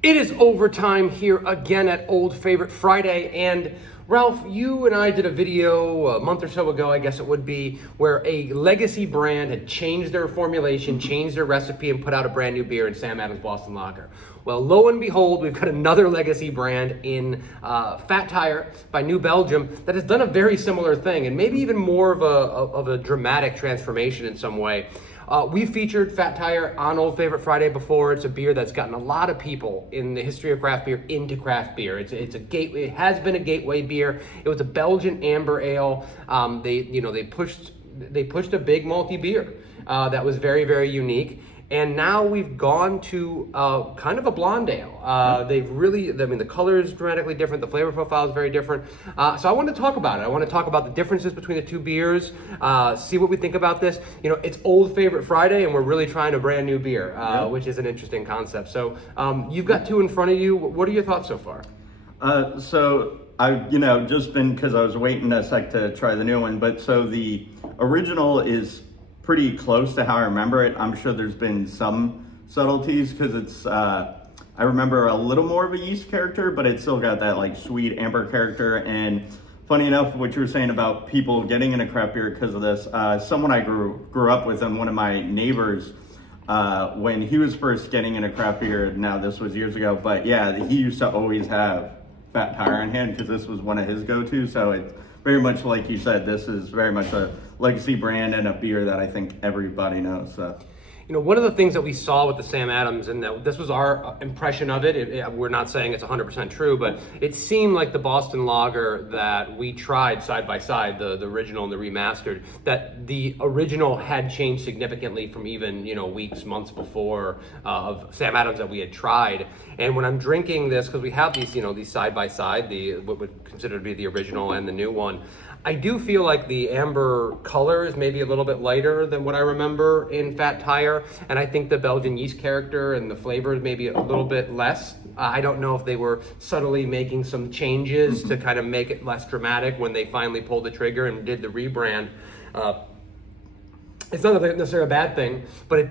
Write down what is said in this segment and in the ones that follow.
It is overtime here again at Old Favorite Friday, and Ralph, you and I did a video a month or so ago, I guess it would be, where a legacy brand had changed their formulation, changed their recipe, and put out a brand new beer in Sam Adams Boston Lager. Well, lo and behold, we've got another legacy brand in Fat Tire by New Belgium that has done a very similar thing, and maybe even more of a dramatic transformation in some way. We featured Fat Tire on Old Favorite Friday before. It's a beer that's gotten a lot of people in the history of craft beer into craft beer. It's a gateway. It has been a gateway beer. It was a Belgian amber ale. They pushed a big malty beer that was very, very unique. And now we've gone to kind of a blonde ale. The color is dramatically different. The flavor profile is very different. So I want to talk about it. I want to talk about the differences between the two beers, see what we think about this. You know, it's Old Favorite Friday, and we're really trying a brand new beer, which is an interesting concept. So you've got two in front of you. What are your thoughts so far? So I've, just been, because I was waiting a sec to try the new one, but so the original is pretty close to how I remember it. I'm sure there's been some subtleties because it's, I remember a little more of a yeast character, but it's still got that like sweet amber character. And funny enough, what you were saying about people getting into craft beer because of this, someone I grew up with and one of my neighbors, when he was first getting into craft beer, now this was years ago, but yeah, he used to always have Fat Tire in hand because this was one of his go-tos. So it's very much like you said, this is very much a legacy brand and a beer that I think everybody knows. So. You know, one of the things that we saw with the Sam Adams, and that this was our impression of it, we're not saying it's 100% true, but it seemed like the Boston Lager that we tried side by side, the original and the remastered, that the original had changed significantly from even, weeks, months before of Sam Adams that we had tried. And when I'm drinking this, because we have these, these side by side, what would consider to be the original and the new one, I do feel like the amber color is maybe a little bit lighter than what I remember in Fat Tire, and I think the Belgian yeast character and the flavor is maybe a little bit less. I don't know if they were subtly making some changes to kind of make it less dramatic when they finally pulled the trigger and did the rebrand. It's not necessarily a bad thing, but it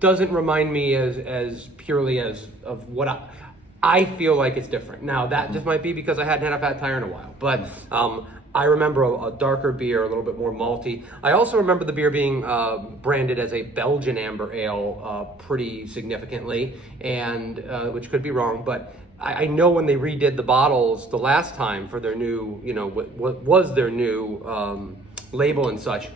doesn't remind me as purely as of what I feel like it's different. Now that just might be because I hadn't had a Fat Tire in a while, but I remember a darker beer, a little bit more malty. I also remember the beer being branded as a Belgian amber ale pretty significantly, and which could be wrong, but I know when they redid the bottles the last time for their new, what was their new label and such,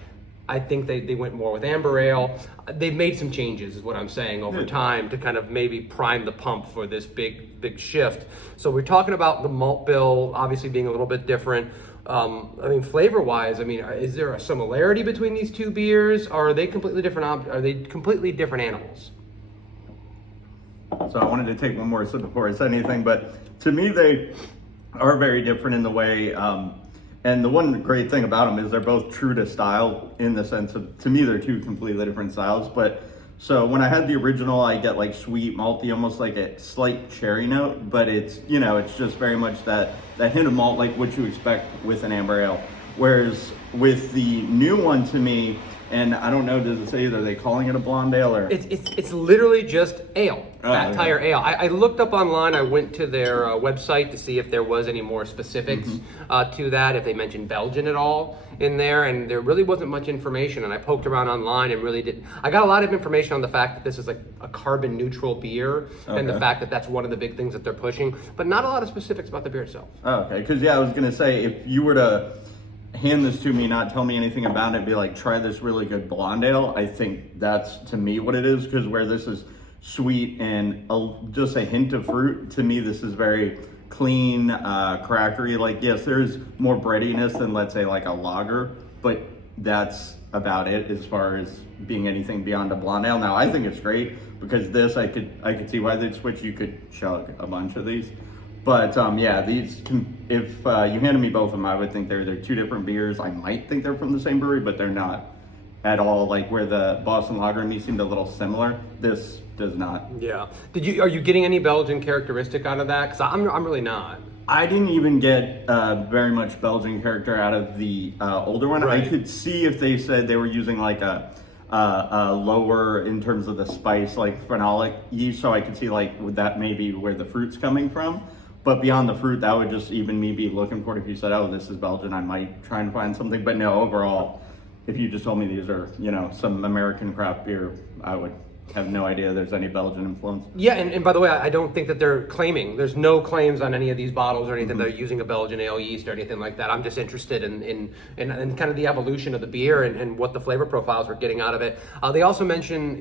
I think they went more with amber ale. They've made some changes, is what I'm saying, over time to kind of maybe prime the pump for this big shift. So we're talking about the malt bill obviously being a little bit different. Flavor-wise, is there a similarity between these two beers? Or are they completely different? Are they completely different animals? So I wanted to take one more sip before I said anything, but to me they are very different in the way. And the one great thing about them is they're both true to style in the sense of, to me, they're two completely different styles. But so when I had the original, I get like sweet, malty, almost like a slight cherry note, but it's, it's just very much that hint of malt, like what you expect with an amber ale. Whereas with the new one, to me, and I don't know, does it say, are they calling it a blonde ale or? It's literally just ale, Fat Tire ale. I looked up online, I went to their website to see if there was any more specifics to that, if they mentioned Belgian at all in there, and there really wasn't much information, and I poked around online and really didn't. I got a lot of information on the fact that this is like a carbon neutral beer, and the fact that that's one of the big things that they're pushing, but not a lot of specifics about the beer itself. Oh, okay, because I was gonna say, if you were to hand this to me, not tell me anything about it, be like, try this really good blonde ale, I think that's to me what it is, because where this is sweet and just a hint of fruit, to me this is very clean, crackery. Like, yes, there's more breadiness than, let's say, like a lager, but that's about it as far as being anything beyond a blonde ale. Now I think it's great because this, I could see why they'd switch. You could chug a bunch of these. But these if you handed me both of them, I would think they're two different beers. I might think they're from the same brewery, but they're not at all. Like where the Boston Lager and me seemed a little similar, this does not. Yeah. Are you getting any Belgian characteristic out of that? Because I'm really not. I didn't even get very much Belgian character out of the older one. Right. I could see if they said they were using like a lower in terms of the spice, like phenolic yeast, so I could see like would that maybe where the fruit's coming from. But beyond the fruit, that would just even me be looking for it. If you said, oh, this is Belgian, I might try and find something. But no, overall, if you just told me these are, some American craft beer, I would have no idea there's any Belgian influence. Yeah, and by the way, I don't think that they're claiming. There's no claims on any of these bottles or anything. They're using a Belgian ale yeast or anything like that. I'm just interested in kind of the evolution of the beer and what the flavor profiles we're getting out of it. They also mention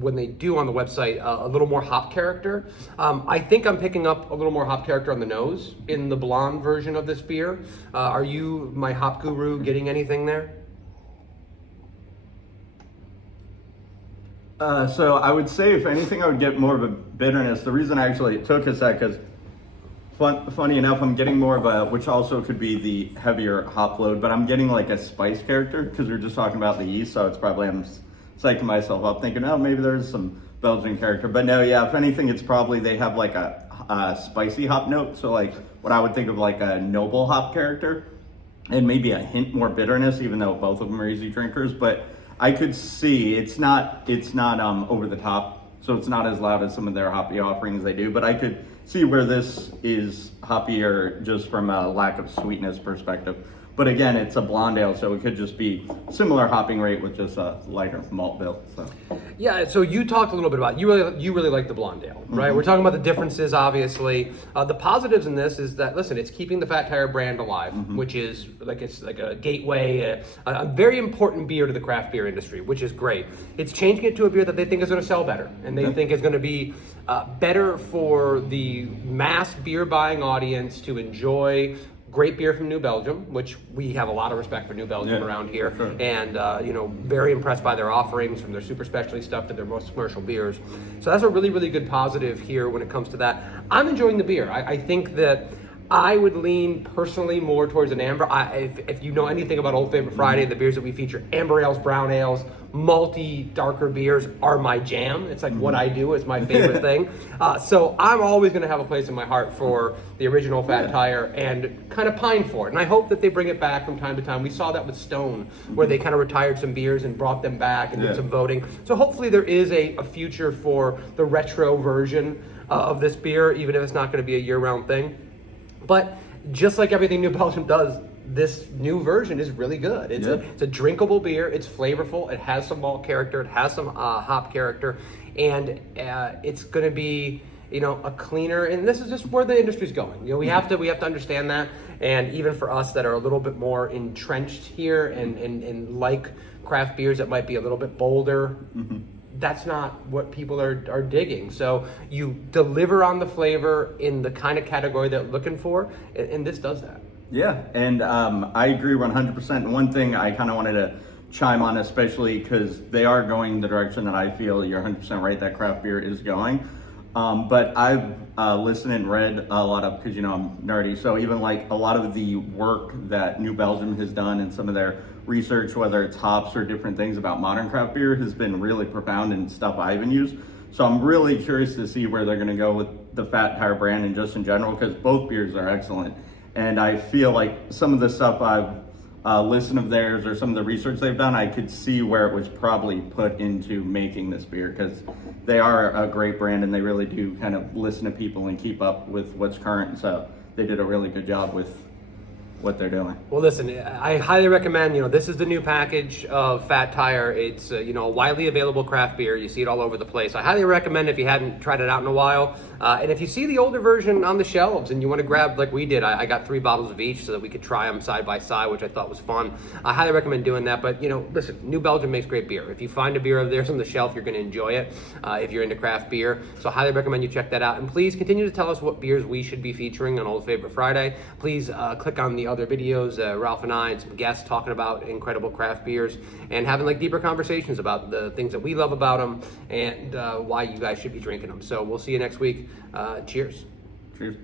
when they do on the website a little more hop character. I think I'm picking up a little more hop character on the nose in the blonde version of this beer. Are you, my hop guru, getting anything there? So I would say, if anything, I would get more of a bitterness. The reason I actually took is that because, funny enough, I'm getting more of a, which also could be the heavier hop load, but I'm getting like a spice character because we were just talking about the yeast, so it's probably, I'm psyching myself up thinking, oh, maybe there's some Belgian character. But no, yeah, if anything, it's probably they have like a spicy hop note, so like what I would think of like a noble hop character, and maybe a hint more bitterness, even though both of them are easy drinkers. But I could see it's not over the top, so it's not as loud as some of their hoppy offerings they do, but I could see where this is hoppier just from a lack of sweetness perspective. But again, it's a blonde ale, so it could just be similar hopping rate with just a lighter malt bill. So yeah, so you talked a little bit about you really like the blonde ale, right? We're talking about the differences, obviously. The positives in this is that, listen, it's keeping the Fat Tire brand alive, which is it's like a gateway, a very important beer to the craft beer industry, which is great. It's changing it to a beer that they think is going to sell better, and they think is going to be better for the mass beer buying audience to enjoy great beer from New Belgium, which we have a lot of respect for New Belgium around here, sure. And very impressed by their offerings, from their super specialty stuff to their most commercial beers. So that's a really, really good positive here when it comes to that. I'm enjoying the beer. I think that I would lean personally more towards an amber. If you know anything about Old Favorite Friday, the beers that we feature, amber ales, brown ales, malty, darker beers are my jam. It's like what I do. It's my favorite thing. So I'm always going to have a place in my heart for the original Fat Tire and kind of pine for it. And I hope that they bring it back from time to time. We saw that with Stone, where they kind of retired some beers and brought them back and did some voting. So hopefully there is a future for the retro version of this beer, even if it's not going to be a year-round thing. But just like everything New Belgium does, this new version is really good. It's a drinkable beer. It's flavorful. It has some malt character. It has some hop character, and it's going to be a cleaner. And this is just where the industry's going. We have to understand that. And even for us that are a little bit more entrenched here and like craft beers that might be a little bit bolder. That's not what people are digging. So you deliver on the flavor in the kind of category they're looking for, and this does that. Yeah, and I agree 100%. One thing I kind of wanted to chime on, especially because they are going the direction that I feel you're 100% right that craft beer is going. But I've listened and read a lot of, because I'm nerdy, so even like a lot of the work that New Belgium has done and some of their research, whether it's hops or different things about modern craft beer, has been really profound and stuff I even use. So I'm really curious to see where they're going to go with the Fat Tire brand and just in general, because both beers are excellent. And I feel like some of the stuff I've listened of theirs or some of the research they've done, I could see where it was probably put into making this beer, because they are a great brand and they really do kind of listen to people and keep up with what's current. So they did a really good job with what they're doing. Well, listen, I highly recommend, this is the new package of Fat Tire. It's, a widely available craft beer. You see it all over the place. I highly recommend if you hadn't tried it out in a while. And if you see the older version on the shelves and you want to grab, like we did, I got 3 bottles of each so that we could try them side by side, which I thought was fun. I highly recommend doing that. But, listen, New Belgium makes great beer. If you find a beer of theirs on the shelf, you're going to enjoy it if you're into craft beer. So I highly recommend you check that out. And please continue to tell us what beers we should be featuring on Old Favorite Friday. Please click on the other videos, Ralph and I and some guests talking about incredible craft beers and having like deeper conversations about the things that we love about them and why you guys should be drinking them. So we'll see you next week. Cheers. Cheers.